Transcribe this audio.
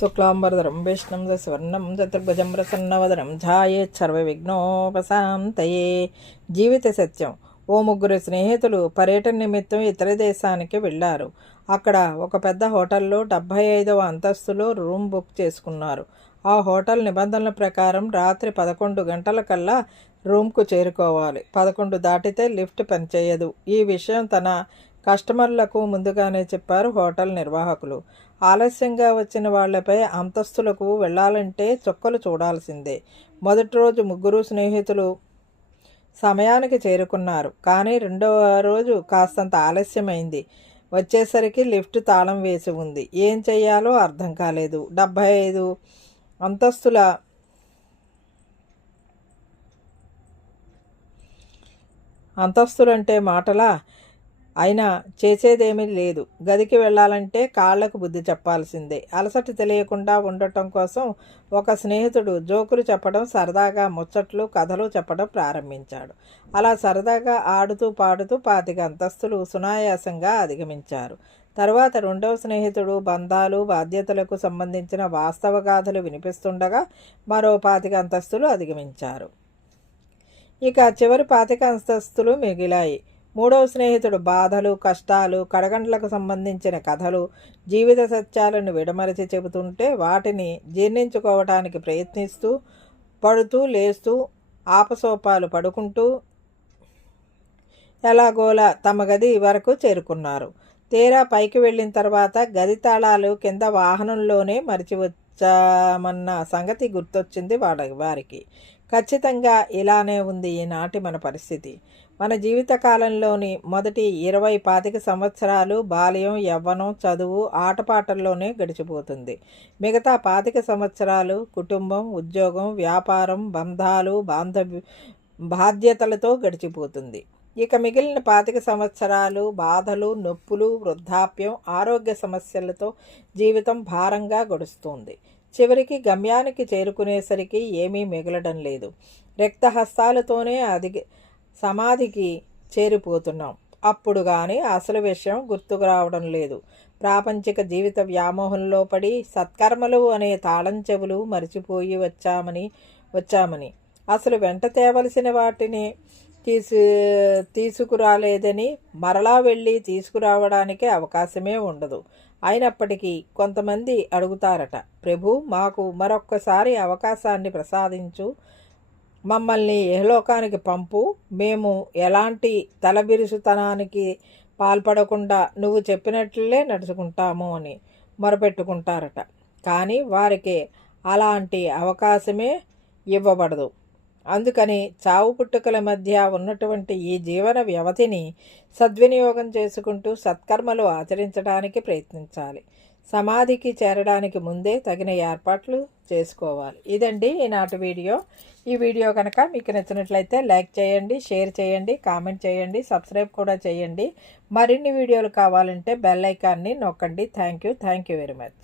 శుక్లాంబరధరం విష్ణుం శశివర్ణం చతుర్భుజం ప్రసన్నవదనం ధ్యాయేత్ సర్వవిఘ్నోపశాంతయే. జీవిత సత్యం. ఓ ముగ్గురు స్నేహితులు పర్యటన నిమిత్తం ఇతర దేశానికి వెళ్ళారు. అక్కడ ఒక పెద్ద హోటల్లో 75వ అంతస్తులో రూమ్ బుక్ చేసుకున్నారు. ఆ హోటల్ నిబంధనల ప్రకారం రాత్రి 11 గంటలకల్లా రూమ్కు చేరుకోవాలి. 11 దాటితే లిఫ్ట్ పనిచేయదు. ఈ విషయం తన కస్టమర్లకు ముందుగానే చెప్పారు హోటల్ నిర్వాహకులు. ఆలస్యంగా వచ్చిన వాళ్లపై అంతస్తులకు వెళ్లాలంటే చుక్కలు చూడాల్సిందే. మొదటి రోజు ముగ్గురు స్నేహితులు సమయానికి చేరుకున్నారు. కానీ రెండవ రోజు కాస్తంత ఆలస్యమైంది. వచ్చేసరికి లిఫ్ట్ తాళం వేసి ఉంది. ఏం చెయ్యాలో అర్థం కాలేదు. 75 అంతస్తులంటే మాటలా? అయినా చేసేదేమీ లేదు. గదికి వెళ్ళాలంటే కాళ్లకు బుద్ధి చెప్పాల్సిందే. అలసట తెలియకుండా ఉండటం కోసం ఒక స్నేహితుడు జోకులు చెప్పడం, సరదాగా ముచ్చట్లు కథలు చెప్పడం ప్రారంభించాడు. అలా సరదాగా ఆడుతూ పాడుతూ 25 అంతస్తులు సునాయాసంగా అధిగమించారు. తర్వాత రెండవ స్నేహితుడు బంధాలు బాధ్యతలకు సంబంధించిన వాస్తవ గాథలు వినిపిస్తుండగా మరో 25 అంతస్తులు అధిగమించారు. ఇక చివరి 25 అంతస్తులు మిగిలాయి. మూడవ స్నేహితుడు బాధలు కష్టాలు కడగండ్లకు సంబంధించిన కథలు జీవిత సత్యాలను విడమరచి చెబుతుంటే వాటిని జీర్ణించుకోవటానికి ప్రయత్నిస్తూ పడుతూ లేస్తూ ఆపసోపాలు పడుకుంటూ ఎలాగోలా తమ గది వరకు చేరుకున్నారు. తీరా పైకి వెళ్ళిన తర్వాత గది తాళాలు కింద వాహనంలోనే మరిచి వచ్చామన్న సంగతి గుర్తొచ్చింది వారికి. ఖచ్చితంగా ఇలానే ఉంది ఈనాటి మన పరిస్థితి. మన జీవితకాలంలోని మొదటి 20-25 సంవత్సరాలు బాల్యం, యవ్వనం, చదువు, ఆటపాటల్లోనే గడిచిపోతుంది. మిగతా 25 సంవత్సరాలు కుటుంబం, ఉద్యోగం, వ్యాపారం, బంధాలు, బాధ్యతలతో గడిచిపోతుంది. ఇక మిగిలిన 25 సంవత్సరాలు బాధలు, నొప్పులు, వృద్ధాప్యం, ఆరోగ్య సమస్యలతో జీవితం భారంగా గడుస్తుంది. చివరికి గమ్యానికి చేరుకునేసరికి ఏమీ మిగలడం లేదు. రక్తహస్తాలతోనే సమాధికి చేరిపోతున్నాం. అప్పుడు కానీ అసలు విషయం గుర్తుకు రావడం లేదు. ప్రాపంచిక జీవిత వ్యామోహంలో పడి సత్కర్మలు అనే తాళం చెవులు మరిచిపోయి వచ్చామని అసలు వెంట తేవలసిన వాటిని తీసుకురాలేదని మరలా వెళ్ళి తీసుకురావడానికి అవకాశమే ఉండదు. అయినప్పటికీ కొంతమంది అడుగుతారట, ప్రభు మాకు మరొక్కసారి అవకాశాన్ని ప్రసాదించు, మమ్మల్ని ఇహలోకానికి పంపు, మేము ఎలాంటి తలబిరుసుతనానికి పాల్పడకుండా నువ్వు చెప్పినట్లే నడుచుకుంటాము అని మొరపెట్టుకుంటారట. కానీ వారికి అలాంటి అవకాశమే ఇవ్వబడదు. అందుకని చావు పుట్టుకల మధ్య ఉన్నటువంటి ఈ జీవన వ్యవధిని సద్వినియోగం చేసుకుంటూ సత్కర్మలు ఆచరించడానికి ప్రయత్నించాలి. సమాధికి చేరడానికి ముందే తగిన ఏర్పాట్లు చేసుకోవాలి. ఇదండి ఈనాటి వీడియో. ఈ వీడియో కనుక మీకు నచ్చినట్లయితే లైక్ చేయండి, షేర్ చేయండి, కామెంట్ చేయండి, సబ్స్క్రైబ్ కూడా చేయండి. మరిన్ని వీడియోలు కావాలంటే బెల్ ఐకాన్ని నొక్కండి. Thank you very much.